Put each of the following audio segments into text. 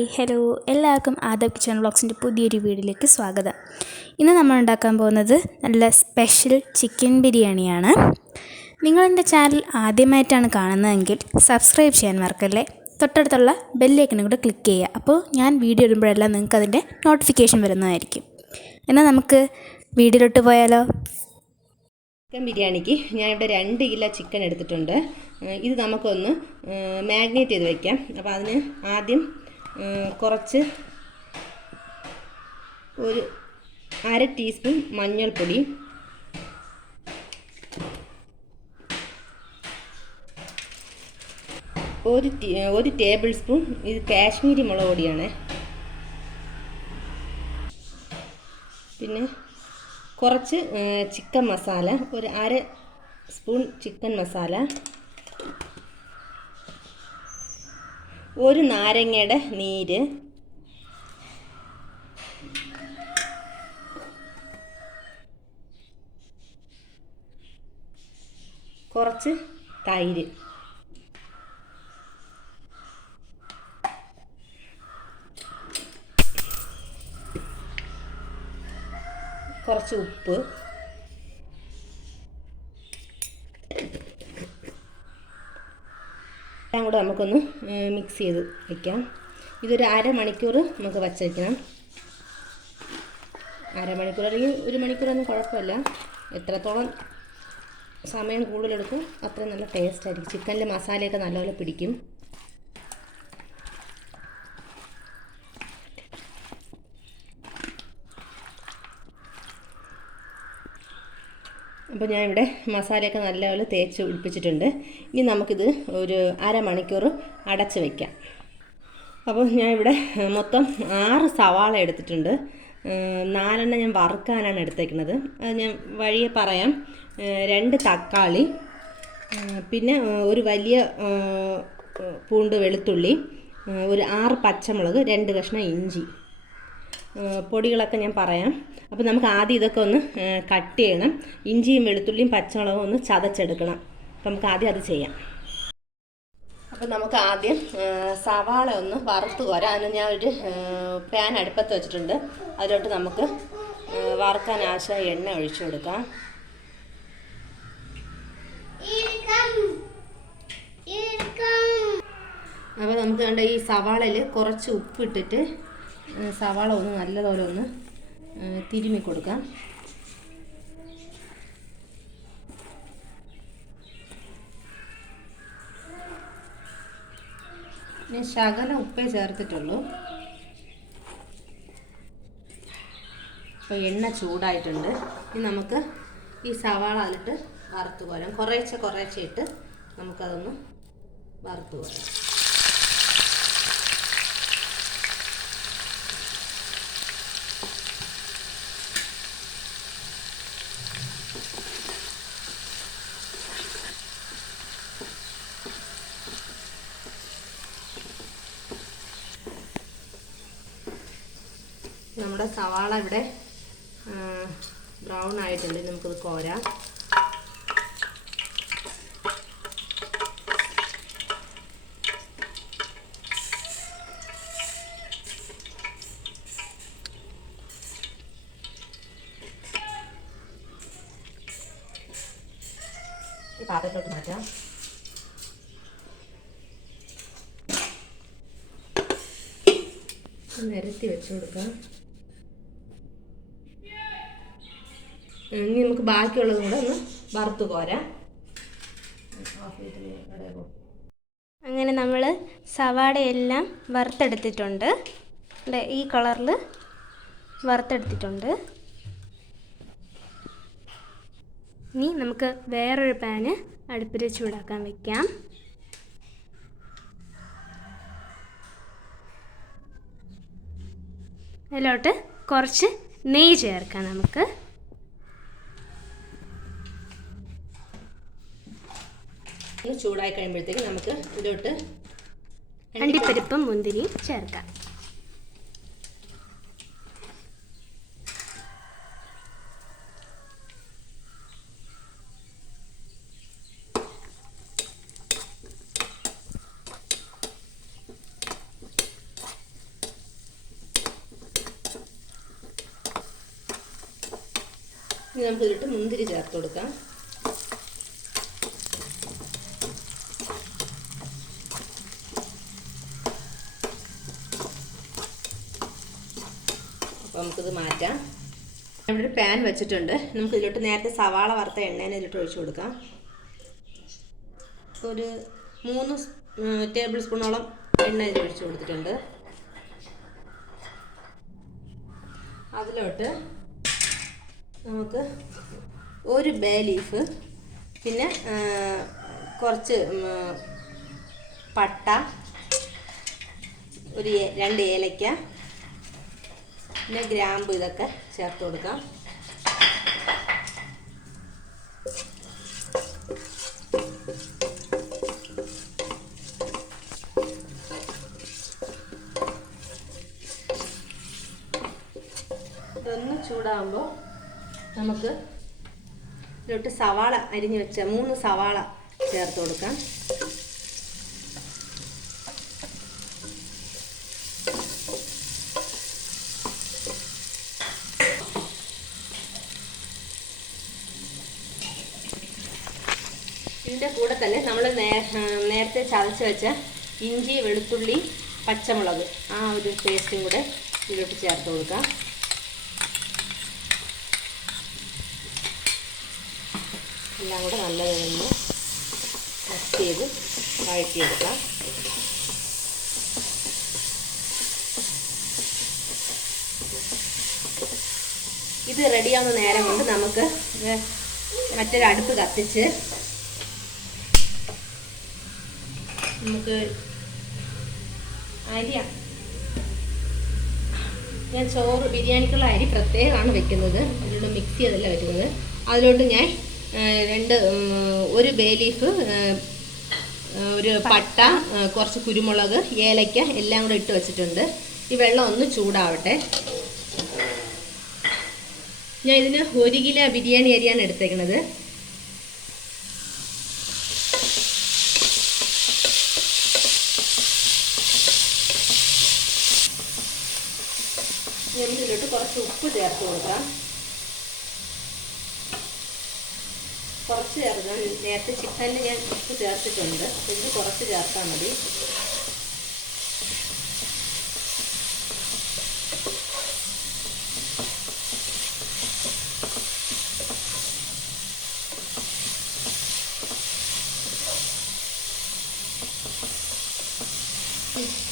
Hi hello എല്ലാവർക്കും ആദബ് kitchen വ്ളോഗ്സിൻ്റെ പുതിയൊരു വീഡിയോയിലേക്ക് സ്വാഗതം. ഇന്ന് നമ്മൾ ഉണ്ടാക്കാൻ പോകുന്നത് നല്ല സ്പെഷ്യൽ ചിക്കൻ ബിരിയാണിയാണ്. നിങ്ങളെൻ്റെ ചാനൽ ആദ്യമായിട്ടാണ് കാണുന്നതെങ്കിൽ സബ്സ്ക്രൈബ് ചെയ്യാൻ മറക്കല്ലേ. തൊട്ടടുത്തുള്ള ബെല്ലൈക്കണും കൂടെ ക്ലിക്ക് ചെയ്യുക. അപ്പോൾ ഞാൻ വീഡിയോ ഇടുമ്പോഴെല്ലാം നിങ്ങൾക്ക് അതിൻ്റെ നോട്ടിഫിക്കേഷൻ വരുന്നതായിരിക്കും. എന്നാൽ നമുക്ക് വീഡിയോയിലോട്ട് പോയാലോ. ചിക്കൻ ബിരിയാണിക്ക് ഞാനിവിടെ 2 കിലോ ചിക്കൻ എടുത്തിട്ടുണ്ട്. ഇത് നമുക്കൊന്ന് മാഗ്നേറ്റ് ചെയ്ത് വയ്ക്കാം. അപ്പോൾ അതിന് ആദ്യം കുറച്ച് ഒരു 1/2 ടീസ്പൂൺ മഞ്ഞൾപ്പൊടി, ഒരു ടേബിൾ സ്പൂൺ ഇത് കാശ്മീരി മുളക് പൊടിയാണ്. പിന്നെ കുറച്ച് ചിക്കൻ മസാല, ഒരു 1/2 സ്പൂൺ ചിക്കൻ മസാല, ഒരു നാരങ്ങയുടെ നീര്, കുറച്ച് തൈര്, കുറച്ച് ഉപ്പ്, എല്ലാം കൂടെ നമുക്കൊന്ന് മിക്സ് ചെയ്ത് വയ്ക്കാം. ഇതൊരു 1/2 മണിക്കൂർ നമുക്ക് വച്ചേക്കണം. 1/2 മണിക്കൂർ അല്ലെങ്കിൽ 1 മണിക്കൂറൊന്നും കുഴപ്പമില്ല. എത്രത്തോളം സമയം കൂടുതലെടുക്കും അത്രയും നല്ല ടേസ്റ്റ് ആയിരിക്കും. ചിക്കനിലെ മസാലയൊക്കെ നല്ലപോലെ പിടിക്കും. അപ്പോൾ ഞാനിവിടെ മസാലയൊക്കെ നല്ലപോലെ തേച്ച് പിടിപ്പിച്ചിട്ടുണ്ട്. ഇനി നമുക്കിത് ഒരു 1/2 മണിക്കൂർ അടച്ച് വയ്ക്കാം. അപ്പോൾ ഞാനിവിടെ മൊത്തം 6 സവാള എടുത്തിട്ടുണ്ട്. 4 ഞാൻ വറുക്കാനാണ് എടുത്തേക്കുന്നത്. അത് ഞാൻ വഴിയെ പറയാം. 2 തക്കാളി, പിന്നെ ഒരു വലിയ പൂണ്ട് വെളുത്തുള്ളി, ഒരു 6 പച്ചമുളക്, 2 കഷ്ണം ഇഞ്ചി. പൊടികളൊക്കെ ഞാൻ പറയാം. അപ്പോൾ നമുക്ക് ആദ്യം ഇതൊക്കെ ഒന്ന് കട്ട് ചെയ്യണം. ഇഞ്ചിയും വെളുത്തുള്ളിയും പച്ചമുളകും ഒന്ന് ചതച്ചെടുക്കണം. അപ്പോൾ നമുക്ക് ആദ്യം അത് ചെയ്യാം. അപ്പോൾ നമുക്ക് ആദ്യം സവാള ഒന്ന് വറുത്ത് കോരാം. അതിന് ഞാൻ ഒരു പാൻ അടുപ്പത്ത് വെച്ചിട്ടുണ്ട്. അതിലോട്ട് നമുക്ക് വറുക്കാൻ ആവശ്യമായ എണ്ണ ഒഴിച്ചു കൊടുക്കാം. അപ്പോൾ നമുക്ക് കണ്ട ഈ സവാളയിൽ കുറച്ച് ഉപ്പിട്ടിട്ട് സവാള ഒന്ന് നല്ലതുപോലെ ഒന്ന് തിരുമ്മി കൊടുക്കാം. ഞാൻ ശകലം ഉപ്പേ ചേർത്തിട്ടുള്ളൂ. അപ്പോൾ എണ്ണ ചൂടായിട്ടുണ്ട്. ഇനി നമുക്ക് ഈ സവാള അതിലിട്ട് വറുത്ത് കോരാം. കുറേശ്ശെ ഇട്ട് നമുക്കതൊന്ന് വറുത്ത് കോരാം. നമ്മുടെ സവാള ഇവിടെ ബ്രൗൺ ആയിട്ടുണ്ട്. നമുക്കത് കോരാം. ഈ പാത്രത്തിലോട്ട് മാറ്റാം. നിരത്തി വെച്ച് കൊടുക്കാം. ഇനി നമുക്ക് ബാക്കിയുള്ളതും കൂടെ ഒന്ന് വറുത്ത് കോരാം. അങ്ങനെ നമ്മൾ സവാളയെല്ലാം വറുത്തെടുത്തിട്ടുണ്ട്. ഈ കളറിൽ വറുത്തെടുത്തിട്ടുണ്ട്. ഇനി നമുക്ക് വേറൊരു പാന് അടുപ്പിൽ ചൂടാക്കാൻ വയ്ക്കാം. അതിലോട്ട് കുറച്ച് നെയ്യ് ചേർക്കാം. നമുക്ക് ചൂടായി കഴിയുമ്പോഴത്തേക്ക് നമുക്ക് ഇതിലോട്ട് അണ്ടിപ്പരിപ്പും മുന്തിരിയും ചേർക്കാം. ഇനി നമുക്ക് ഇതിലിട്ട് മുന്തിരി ചേർത്ത് കൊടുക്കാം. അപ്പോൾ നമുക്കിത് മാറ്റാം. ഇവിടെ ഒരു പാൻ വെച്ചിട്ടുണ്ട്. നമുക്ക് ഇതിലോട്ട് നേരത്തെ സവാള വറുത്ത എണ്ണേനെ ഇതിലോട്ട് ഒഴിച്ചു കൊടുക്കാം. ഒരു 3 ടേബിൾ സ്പൂണോളം എണ്ണ ഇതിൽ ഒഴിച്ചു കൊടുത്തിട്ടുണ്ട്. അതിലോട്ട് നമുക്ക് ഒരു ബേ ലീഫ്, പിന്നെ കുറച്ച് പട്ട, 2 ഏലക്ക, പിന്നെ ഗ്രാമ്പു ഇതൊക്കെ ചേർത്ത് കൊടുക്കാം. ഇതൊന്ന് ചൂടാകുമ്പോൾ നമുക്ക് ഇതിലോട്ട് സവാള അരിഞ്ഞ് വെച്ച 3 സവാള ചേർത്ത് കൊടുക്കാം. ഇതിൻ്റെ കൂടെ തന്നെ നമ്മൾ നേരത്തെ ചതച്ച് വെച്ച ഇഞ്ചി, വെളുത്തുള്ളി, പച്ചമുളക് ആ ഒരു പേസ്റ്റും കൂടെ ഇതിലോട്ട് ചേർത്ത് കൊടുക്കാം. എല്ലാം കൂടെ നല്ലതൊന്ന് മിക്സ് ചെയ്ത് വഴറ്റിയെടുക്കാം. ഇത് റെഡിയാവുന്ന നേരം കൊണ്ട് നമുക്ക് മറ്റൊരു അടുപ്പ് കത്തിച്ച് നമുക്ക് ഞാൻ ചോറ് ബിരിയാണിക്കുള്ള അരി പ്രത്യേകമാണ് വെക്കുന്നത്. അതിലോട്ട് മിക്സ് ചെയ്തല്ല വെക്കുന്നത്. അതിലോട്ട് ഞാൻ ഒരു ബേ ലീഫ്, ഒരു പട്ട, കുറച്ച് കുരുമുളക്, ഏലക്ക എല്ലാം കൂടെ ഇട്ട് വെച്ചിട്ടുണ്ട്. ഈ വെള്ളം ഒന്ന് ചൂടാവട്ടെ. ഞാൻ ഇതിന് 1 കിലോ ബിരിയാണി അരിയാണ് എടുത്തേക്കുന്നത്. ഇതിലോട്ട് കുറച്ച് ഉപ്പ് ചേർത്ത് കൊടുക്കാം. കുറച്ച് ചേർക്കാം. നേരത്തെ ചിക്കനിൽ ഞാൻ ഉപ്പ് ചേർത്തിട്ടുണ്ട്. ഇത് കുറച്ച് ചേർത്താൽ മതി.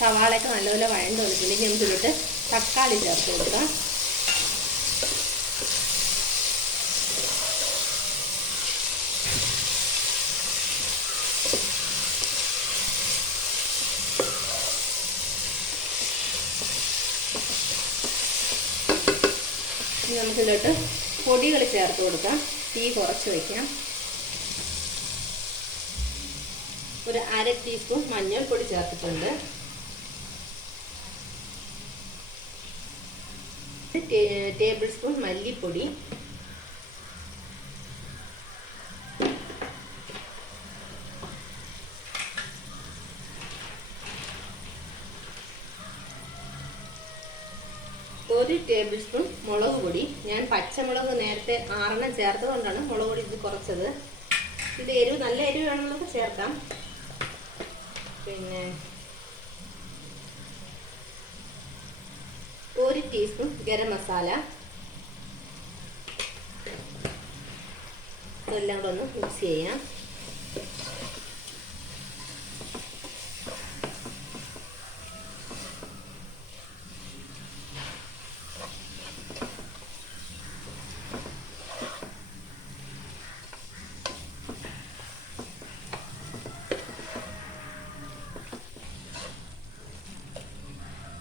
സവാളയൊക്കെ നല്ലപോലെ വഴണ്ട് വന്നിട്ടുണ്ടെങ്കിൽ നമുക്ക് ഇതിലോട്ട് തക്കാളി ചേർത്ത് കൊടുക്കാം. ഇനി നമുക്കിതിലോട്ട് പൊടികൾ ചേർത്ത് കൊടുക്കാം. തീ കുറച്ച് വയ്ക്കാം. ഒരു 1/2 ടീസ്പൂൺ മഞ്ഞൾപ്പൊടി ചേർത്തിട്ടുണ്ട്. ടേബിൾ സ്പൂൺ മല്ലിപ്പൊടി, ഒരു ടേബിൾ സ്പൂൺ മുളക് പൊടി. ഞാൻ പച്ചമുളക് നേരത്തെ 6 ചേർത്തത് കൊണ്ടാണ് മുളക് പൊടി ഇത് കുറച്ചത്. ഇത് എരിവ് നല്ല എരിവ് വേണമെന്നൊക്കെ ചേർക്കാം. പിന്നെ 1 ടീസ്പൂൺ ഗരം മസാല. ഇതെല്ലാം കൂടെ ഒന്ന് മിക്സ് ചെയ്യാം.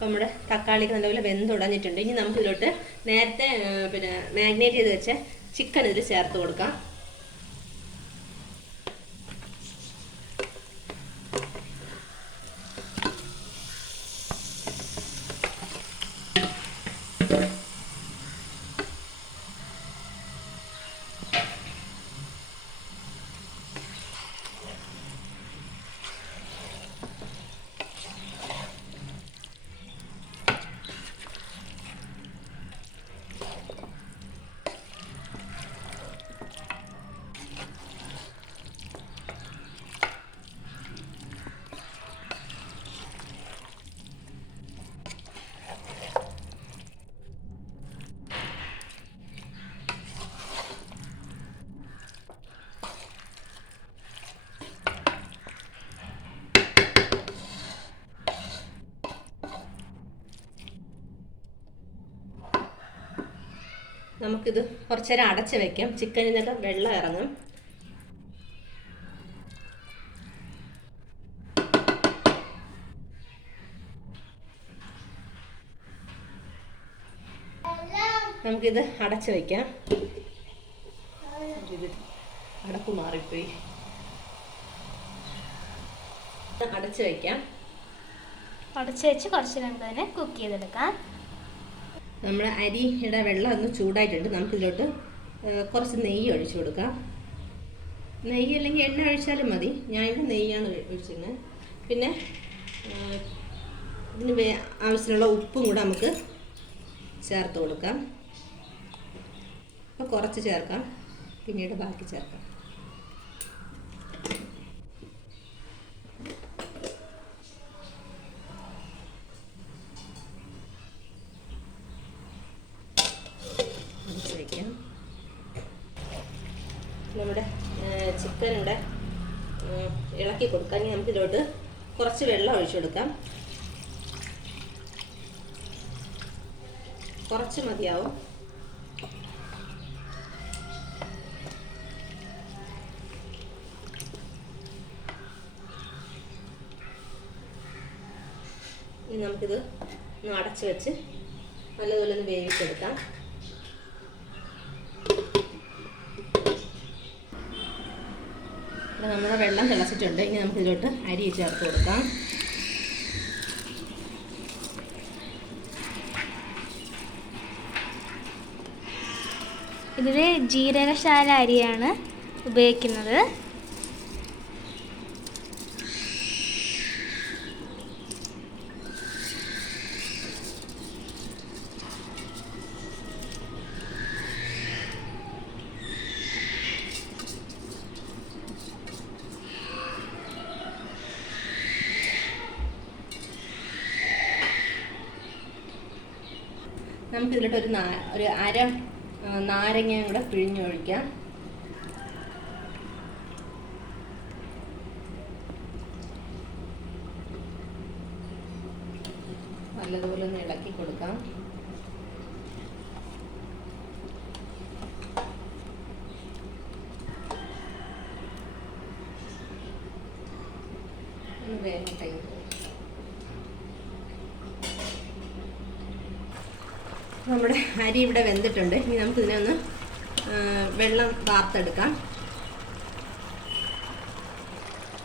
അപ്പോൾ നമ്മുടെ തക്കാളിക്ക് നല്ലപോലെ വെന്തുടഞ്ഞിട്ടുണ്ട്. ഇനി നമുക്കിതിലോട്ട് നേരത്തെ മാഗ്നേറ്റ് ചെയ്ത് വെച്ച ചിക്കൻ ഇതിൽ ചേർത്ത് കൊടുക്കാം. നമുക്കിത് കുറച്ച് നേരം അടച്ച് വയ്ക്കാം. ചിക്കനിൽ നിന്നൊക്കെ വെള്ളം ഇറങ്ങും. നമുക്കിത് അടച്ച് വയ്ക്കാം. ഇത് അടപ്പ് മാറിപ്പോയി. അടച്ച് വയ്ക്കാം. അടച്ച് വെച്ച് കുറച്ച് നേരം തന്നെ കുക്ക് ചെയ്തെടുക്കാം. നമ്മുടെ അരിയുടെ വെള്ളം ഒന്ന് ചൂടായിട്ടുണ്ട്. നമുക്കിതിലോട്ട് കുറച്ച് നെയ്യ് ഒഴിച്ചു കൊടുക്കാം. നെയ്യ് അല്ലെങ്കിൽ എണ്ണ ഒഴിച്ചാലും മതി. ഞാനിവിടെ നെയ്യാണ് ഒഴിച്ചിരുന്നത്. പിന്നെ ഇതിന് ആവശ്യത്തിനുള്ള ഉപ്പും കൂടെ നമുക്ക് ചേർത്ത് കൊടുക്കാം. അപ്പോൾ കുറച്ച് ചേർക്കാം, പിന്നീട് ബാക്കി ചേർക്കാം. നമ്മുടെ ചിക്കൻ ഇവിടെ ഇളക്കി കൊടുക്കാം. ഇനി നമുക്കിതിലോട്ട് കുറച്ച് വെള്ളം ഒഴിച്ചു കൊടുക്കാം. കുറച്ച് മതിയാവും. ഇനി നമുക്കിത് ഒന്ന് അടച്ച് വെച്ച് നല്ലതുപോലെ ഒന്ന് വേവിച്ചെടുക്കാം. നമ്മുടെ വെള്ളം തിളച്ചിട്ടുണ്ട്. ഇനി നമുക്കിതിലോട്ട് അരി ചേർത്ത് കൊടുക്കാം. ഇതിൽ ജീരകശാല അരിയാണ് ഉപയോഗിക്കുന്നത്. നമുക്കിതിലോട്ട് ഒരു അര നാരങ്ങയും കൂടെ പിഴിഞ്ഞൊഴിക്കാം. നല്ലതുപോലെ ഒന്ന് ഇളക്കി കൊടുക്കാം. വേഗം നമ്മുടെ അരി ഇവിടെ വെന്തിട്ടുണ്ട്. ഇനി നമുക്കിതിനെ ഒന്ന് വെള്ളം വാർത്തെടുക്കാം.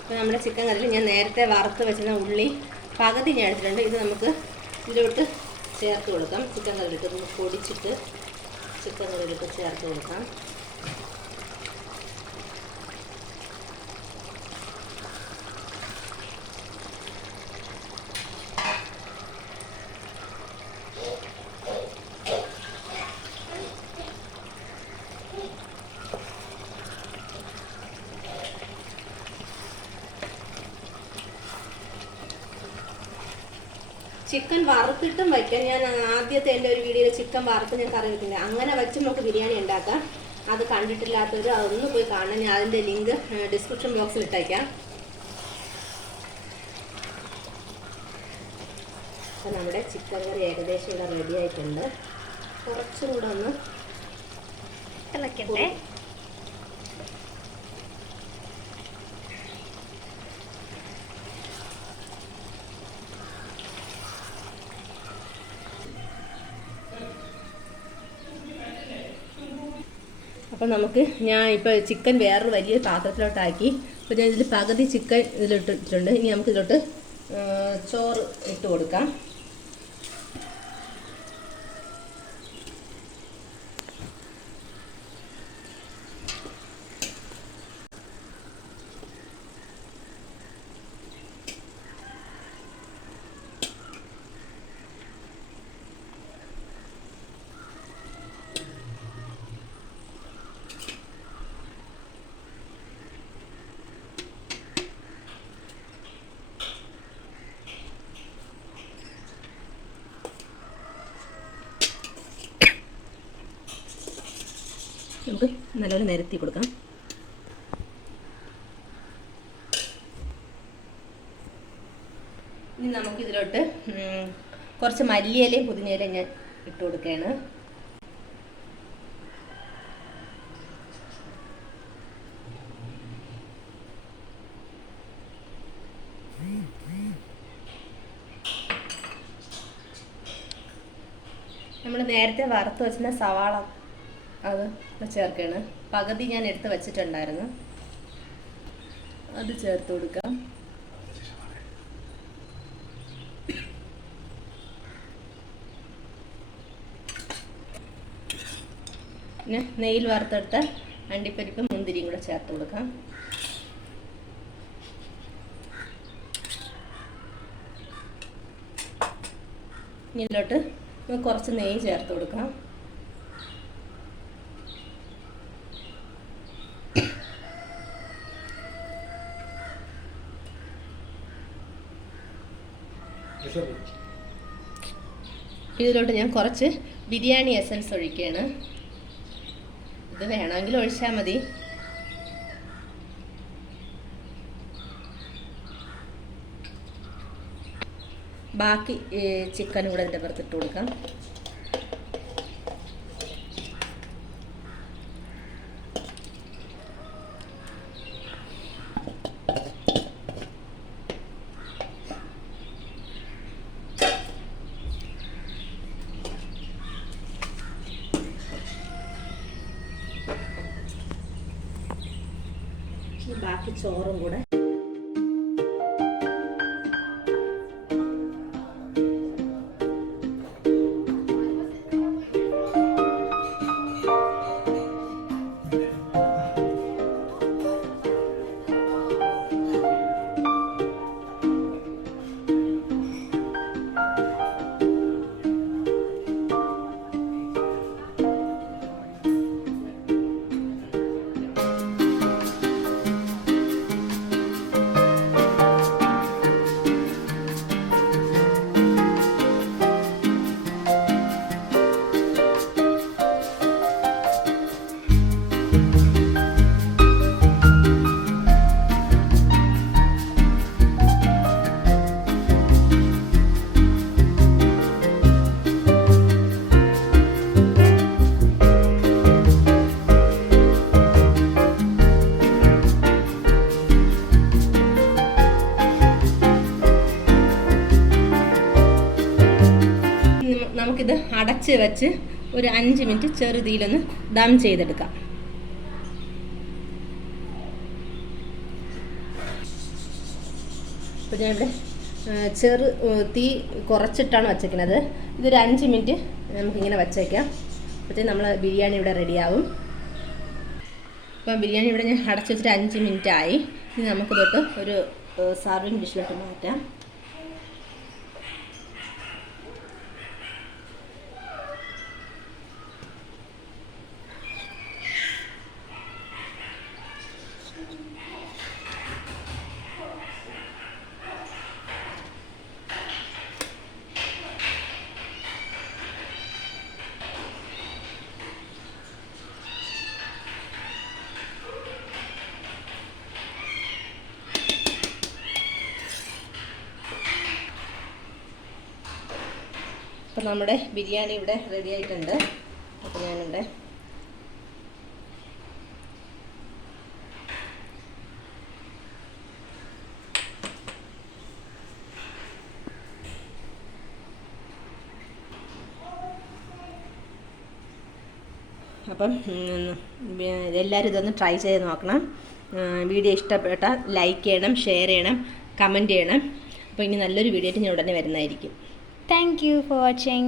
അപ്പോൾ നമ്മുടെ ചിക്കൻ കറിയിൽ ഞാൻ നേരത്തെ വറുത്ത് വെച്ചിരുന്ന ഉള്ളി പകുതി ഞാൻ എടുത്തിട്ടുണ്ട്. ഇത് നമുക്ക് ഇതിലോട്ട് ചേർത്ത് കൊടുക്കാം. ചിക്കൻ കറിയിലിട്ട് ഒന്ന് പൊടിച്ചിട്ട് ചിക്കൻ കറിയിലിട്ട് ചേർത്ത് കൊടുക്കാം. ചിക്കൻ വറുത്തിട്ടും വയ്ക്കാം. ഞാൻ ആദ്യത്തെ എൻ്റെ ഒരു വീഡിയോയിൽ ചിക്കൻ വറുത്ത് ഞാൻ കറി വെക്കുന്നത്, അങ്ങനെ വെച്ച് നമുക്ക് ബിരിയാണി ഉണ്ടാക്കാം. അത് കണ്ടിട്ടില്ലാത്തവർ അതൊന്ന് പോയി കാണാൻ. ഞാൻ അതിൻ്റെ ലിങ്ക് ഡിസ്ക്രിപ്ഷൻ ബോക്സിൽ ഇട്ടേക്കാം. അപ്പോൾ നമ്മുടെ ചിക്കൻ കറി ഏകദേശം ഇവിടെ റെഡി ആയിട്ടുണ്ട്. കുറച്ചും കൂടെ ഒന്ന് തിളക്കട്ടെ. അപ്പോൾ നമുക്ക് ഞാൻ ഇപ്പോൾ ചിക്കൻ വേറൊരു വലിയ പാത്രത്തിലോട്ടാക്കി. അപ്പോൾ ഞാൻ ഇതിൽ പകുതി ചിക്കൻ ഇതിലിട്ടിട്ടുണ്ട്. ഇനി നമുക്ക് ഇതിലോട്ട് ചോറ് ഇട്ട് കൊടുക്കാം. നമുക്ക് നല്ലപോലെ നിരത്തി കൊടുക്കാം. ഇനി നമുക്കിതിലോട്ട് കുറച്ച് മല്ലിയിലയും പുതിനയിലയും ഞാൻ ഇട്ട് കൊടുക്കുകയാണ്. നമ്മൾ നേരത്തെ വറുത്ത് വെച്ചിരുന്ന സവാള അത് ചേർക്കുകയാണ്. പകുതി ഞാൻ എടുത്ത് വെച്ചിട്ടുണ്ടായിരുന്നു, അത് ചേർത്ത് കൊടുക്കാം. പിന്നെ നെയ്യിൽ വറുത്തെടുത്ത അണ്ടിപ്പരിപ്പും മുന്തിരിയും കൂടെ ചേർത്ത് കൊടുക്കാം. ഇതിലോട്ട് കുറച്ച് നെയ്യ് ചേർത്ത് കൊടുക്കാം. ഇതിലോട്ട് ഞാൻ കുറച്ച് ബിരിയാണി എസൻസ് ഒഴിക്കുകയാണ്. ഇത് വേണമെങ്കിൽ ഒഴിച്ചാൽ മതി. ബാക്കി ചിക്കനും കൂടെ ഇതിൻ്റെ പുറത്തിട്ട് കൊടുക്കാം. ബാക്കി ചോറും കൂടെ നമുക്കിത് അടച്ച് വെച്ച് ഒരു 5 മിനിറ്റ് ചെറുതീയിലൊന്ന് ദം ചെയ്തെടുക്കാം. അപ്പോൾ ഞാനിവിടെ തീ കുറച്ചിട്ടാണ് വച്ചേക്കുന്നത്. ഇതൊരു 5 മിനിറ്റ് നമുക്കിങ്ങനെ വച്ചേക്കാം. അപ്പോഴത്തേക്കും നമ്മൾ ബിരിയാണി ഇവിടെ റെഡിയാവും. അപ്പം ബിരിയാണി ഇവിടെ ഞാൻ അടച്ച് വെച്ചിട്ട് 5 മിനിറ്റ് ആയി. ഇനി നമുക്ക് തൊട്ട് ഒരു സർവിങ് ഡിഷിലോട്ട് മാറ്റാം. അപ്പോൾ നമ്മുടെ ബിരിയാണി ഇവിടെ റെഡി ആയിട്ടുണ്ട്. അപ്പോൾ ഞാനിവിടെ അപ്പം എല്ലാവരും ഇതൊന്ന് ട്രൈ ചെയ്ത് നോക്കണം. വീഡിയോ ഇഷ്ടപ്പെട്ടാൽ ലൈക്ക് ചെയ്യണം, ഷെയർ ചെയ്യണം, കമൻറ്റ് ചെയ്യണം. അപ്പോൾ ഇനി നല്ലൊരു വീഡിയോ ആയിട്ട് ഞാൻ ഉടനെ വരുന്നതായിരിക്കും. Thank you for watching.